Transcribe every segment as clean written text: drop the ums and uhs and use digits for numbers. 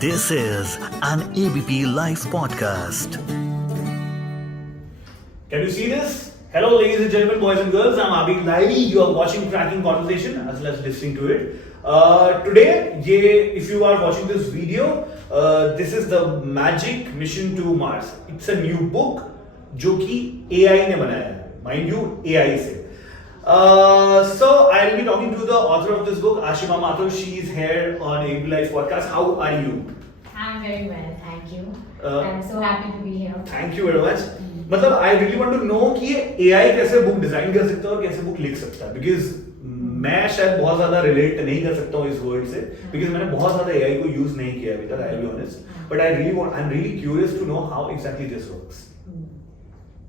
This is an ABP Life podcast. Can you see this? Hello, ladies and gentlemen, boys and girls. I'm Abid Laili. You are watching Cracking Conversation as well as listening to it. Today, if you are watching this video, this is the Magic Mission to Mars. It's a new book जो कि AI ने बनाया है. Mind you, AI से. So I'll be talking to the author of this book, Ashima Mathur. She is here on ABP Life podcast. How are you? I'm very well, thank you. I'm so happy to be here. Thank you very much. मतलब I really want to know कि AI कैसे book design कर सकता है और कैसे book लिख सकता है, because मैं शायद बहुत ज्यादा रिलेट नहीं कर सकता हूँ इस वर्ड से, because मैंने बहुत ज्यादा AI को यूज नहीं किया अभी तक, I'll be honest. But I'm really curious to know how exactly this works.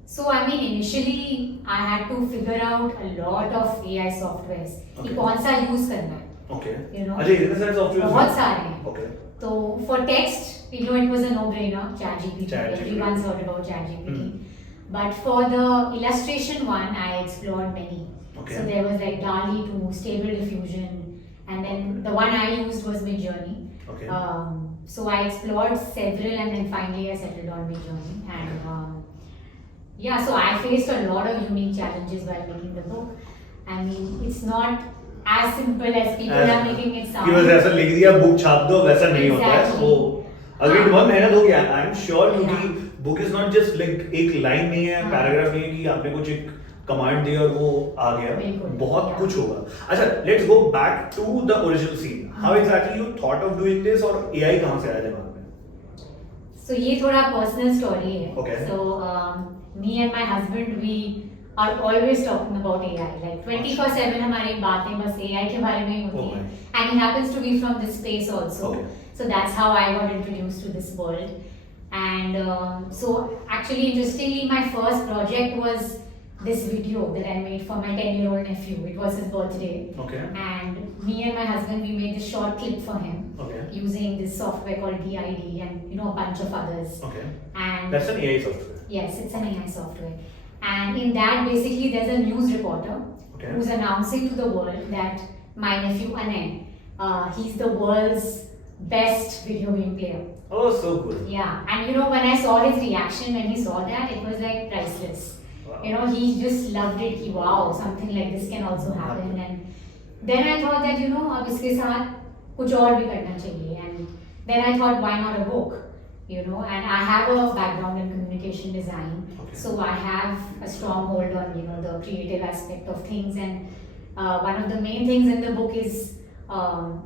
So I mean, initially I had to figure out a lot of AI softwares कि कौन सा यूज करना है. Okay. You know, अच्छा इतने सारे software बहुत सारे हैं. Okay. So for text, it was a no-brainer, ChatGPT. Everyone's heard about ChatGPT. But for the illustration one, I explored many. Okay. So there was like DALL-E 2, Stable Diffusion, and then the one I used was Midjourney. Okay. So I explored several, and then finally I settled on Midjourney. And yeah, so I faced a lot of unique challenges while making the book. I mean, it's not as simple as people are making it sound. कि बस ऐसा लिख दिया book छाप दो, वैसा नहीं होता है. Exactly. वो अगर बहुत मेहनत होगी. आई एम श्योर क्योंकि book is not just like एक लाइन नहीं है, पैराग्राफ नहीं है कि आपने कुछ एक कमांड दिया और वो आ गया. बहुत कुछ होगा. अच्छा, let's go back to the original scene. How exactly you thought of doing this और एआई कहां से आया दिमाग में? So ये थोड़ा पर्सनल स्टोरी है. Okay. So me and my husband, we are always talking about AI. Like 24/7 हमारी बातें बस AI के बारे में ही होती हैं. And he happens to be from this space also. Okay. So that's how I got introduced to this world. And so actually, interestingly, my first project was this video that I made for my 10-year-old nephew. It was his birthday. Okay. And me and my husband, we made this short clip for him. Okay. Using this software called DID and a bunch of others. Okay. And That's an AI software. yes, it's an AI software. And in that, basically, there's a news reporter Okay. who's announcing to the world that my nephew Anay, he's the world's best video game player. Oh, so good. Yeah, and when I saw his reaction when he saw that, it was like priceless. Wow. He just loved it. Wow, something like this can also happen. And then I thought that अब इसके साथ कुछ और भी करना चाहिए. And then I thought, why not a book? And I have a background in communication design, Okay. so I have a strong hold on the creative aspect of things. And one of the main things in the book is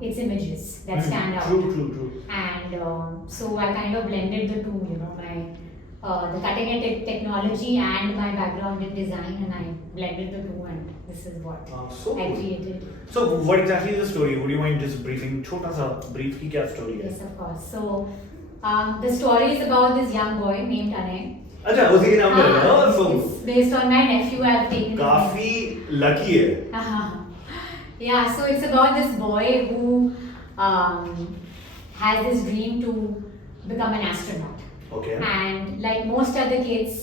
its images that stand out. True. And so I kind of blended the two, my the cutting edge technology and my background in design, and I blended the two, and this is what So I good. created. So what exactly is the story? Would you mind just briefing? छोटा सा brief की क्या story है? Yes, of course. So the story is about this young boy named Anay. अच्छा, उसी के नाम पे है. So It's based on my nephew. I've taken his name. काफी lucky है. Yeah, so it's about this boy who has this dream to become an astronaut. Okay. And like most other kids,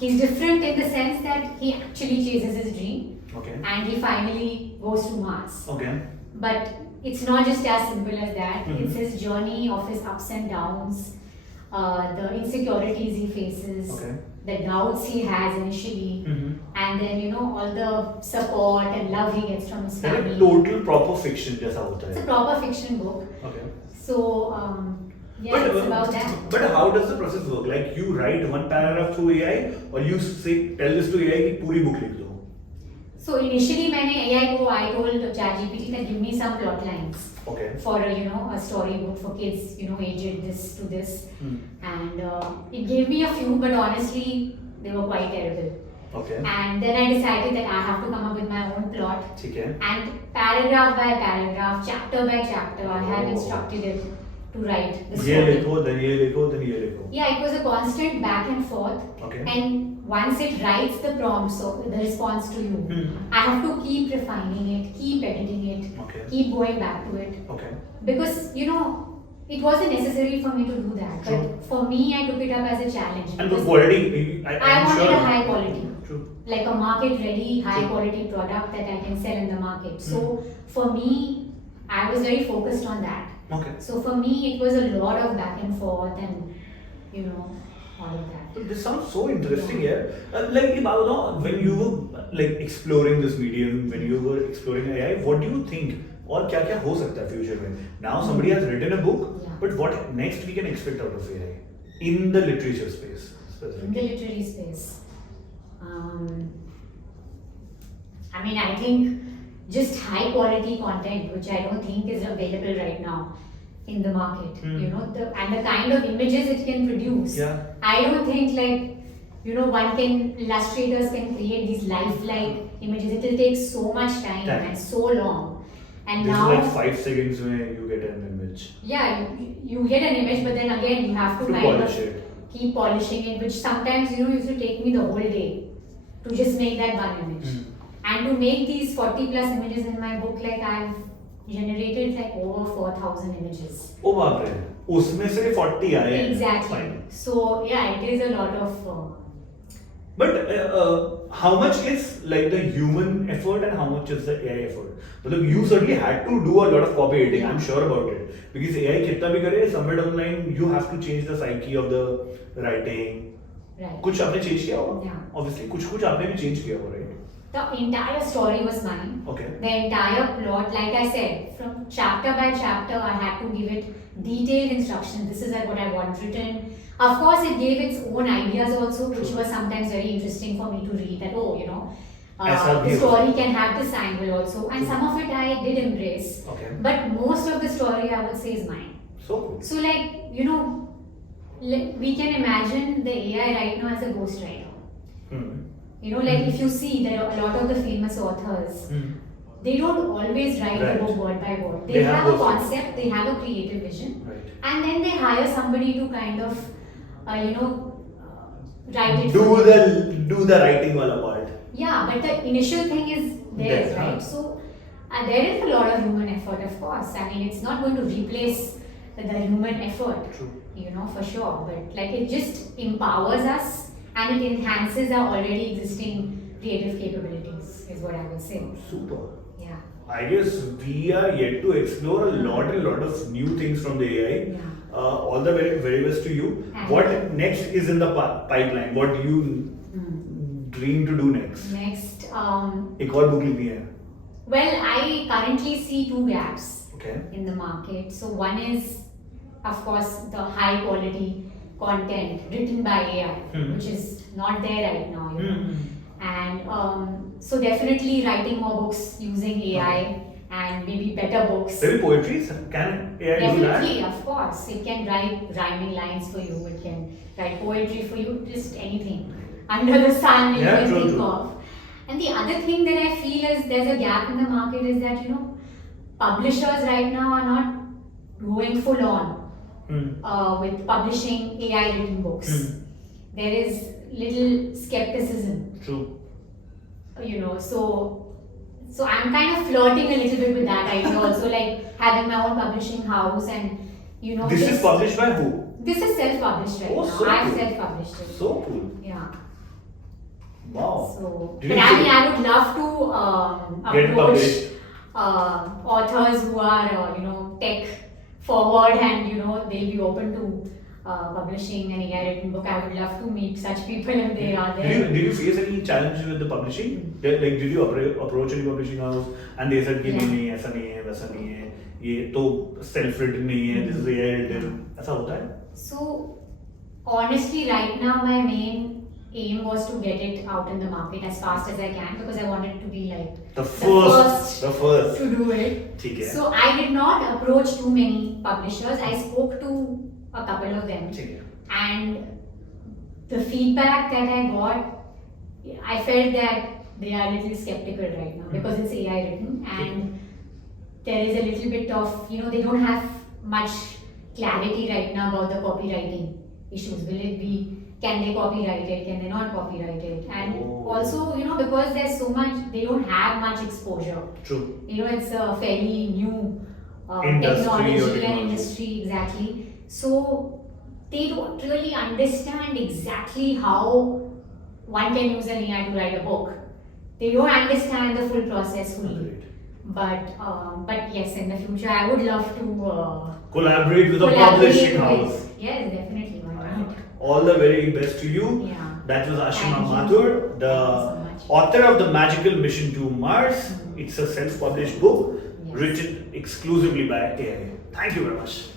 he's different in the sense that he actually chases his dream Okay. and he finally goes to Mars. Okay. But it's not just as simple as that. Mhm. It's his journey of his ups and downs, the insecurities he faces, Okay. the doubts he has initially, Mhm. and then all the support and love he gets from his Like family. a total proper fiction जैसा होता It's a है. proper fiction book. Okay. So yeah, it's about that. But how does the process work? Like you write one paragraph through AI, or you tell this to AI कि पूरी book लिख दो. So initially I told ChatGPT that give me some plot lines Okay. for a storybook for kids, aged this to this. And it gave me a few, but honestly they were quite terrible. Okay. And then I decided that I have to come up with my own plot, ठीक है. and paragraph by paragraph, chapter by chapter, I have Oh. instructed it to write the ये story. लिखो, then ये लिखो, then ये लिखो. Yeah, it was a constant back and forth. Okay. And once it writes the prompt, so the response to you, I have to keep refining it, keep editing it, Okay. keep going back to it. Okay. Because, it wasn't necessary for me to do that. True. But for me, I took it up as a challenge. And the because quality, I I'm wanted sure. a high quality. True. Like a market ready, high True. quality product that I can sell in the market. So for me, I was very focused on that. Okay. So for me, it was a lot of back and forth and, you know, all of that. So this sounds so interesting here. Like, Ibao, when you were like exploring this medium, when you were exploring AI, what do you think? और क्या क्या हो सकता है future में? Now somebody has written a book, Yeah. but what next we can expect out of AI in the literature space? In Specifically? the literary space, I mean, I think just high quality content, which I don't think is available right now in the market. Hmm. You know, and the kind of images it can produce. Yeah. I don't think like, you know, illustrators can create these lifelike images. It will take so much time and so long. And This now, is like 5 seconds where you get an image. yeah, you get an image, but then again you have to To kind polish of it. keep polishing it, which sometimes, you know, used to take me the whole day to just make that one image. Hmm. And to make these 40 plus images in my book, like I've generated like over 4,000 images. ओ बाप रे, उसमें से 40 आए हैं. Exactly. Fine. So yeah, it is a lot of. But how much is like the human effort and how much is the AI effort? But you certainly had to do a lot of copy editing. I'm sure about it, because AI कितना भी करे, somewhere down the line you have to change the psyche of the writing. Right. कुछ आपने change किया होगा? Yeah. Obviously कुछ आपने भी change किया होगा, right? The entire story was mine. Okay. The entire plot, like I said, from chapter by chapter, I had to give it detailed instructions. This is what I want written. Of course, it gave its own ideas also, which was sometimes very interesting for me to read. That you know, ऐसा भी the हो story can have this angle also, and some of it I did embrace. Okay. But most of the story, I would say, is mine. So cool. So, like, you know, we can imagine the AI right now as a ghostwriter. Hmm. You know, like if you see there are a lot of the famous authors, Hmm. they don't always write Right. the book word by word. They They have have a those- concept, they have a creative vision, Right. and then they hire somebody to kind of, you know, write it. Do for them. the writing wala part. Yeah, but the initial thing is theirs, There, right? huh? So there is a lot of human effort, of course. I mean, it's not going to replace the human effort, True. you know, for sure. But like it just empowers us and it enhances our already existing creative capabilities, is what I would say. Super. Yeah. I guess we are yet to explore a lot of new things from the AI. Yeah. All the very best to you. And- What next is in the pipeline? What do you dream to do next? Next, एक और book लिखनी है. well, I currently see two gaps Okay. in the market. So one is, of course, the high quality content written by AI, which is not there right now. You know? And so definitely writing more books using AI and maybe better books. Maybe poetry? Can AI do that? Definitely, of course. It can write rhyming lines for you. It can write poetry for you. Just anything under the sun you Yeah, can true, think true. of. And the other thing that I feel is there's a gap in the market is that, you know, publishers right now are not going full on with publishing AI written books. There is little skepticism, True. you know, so I'm kind of flirting a little bit with that idea also, like having my own publishing house and, you know. This is just- published by who? This is self-published right Oh, now. so I've cool. self-published it. So cool. Yeah. Wow. So, Did but you I say- mean, I would love to Get approach published. authors who are, you know, tech forward and, you know, they'll be open to publishing an AI written book. I would love to meet such people if they are there. Did you face any challenge with the publishing? Like, did you approach any publishing house and they said कि Yeah. नहीं ऐसा नहीं है वैसा नहीं है ये तो self written नहीं है this is AI written ऐसा होता है? So, honestly, right now, my main aim was to get it out in the market as fast as I can because I wanted to be like The first to do it. ठीक है So I did not approach too many publishers. I spoke to a couple of them, ठीक है. and the feedback that I got, I felt that they are a little skeptical right now because it's AI written, and there is a little bit of, you know, they don't have much clarity right now about the copywriting issues. Will it be, can they copyright it, can they not copyright it? And Oh. also, you know, because there's so much, they don't have much exposure. True. You know, it's a fairly new Industry or technology and technology. industry, exactly. So they don't really understand exactly how one can use an AI to write a book. They don't understand the full process fully. Agreed. But yes, in the future, I would love to Collaborate with a collaborate publishing with- house. Yes, definitely. Why not? All the very best to you. Yeah. That was Ashima Thank you. Mathur, the Thank you so much. author of The Magical Mission to Mars. It's a self-published book Yes. written exclusively by AI. Thank you very much.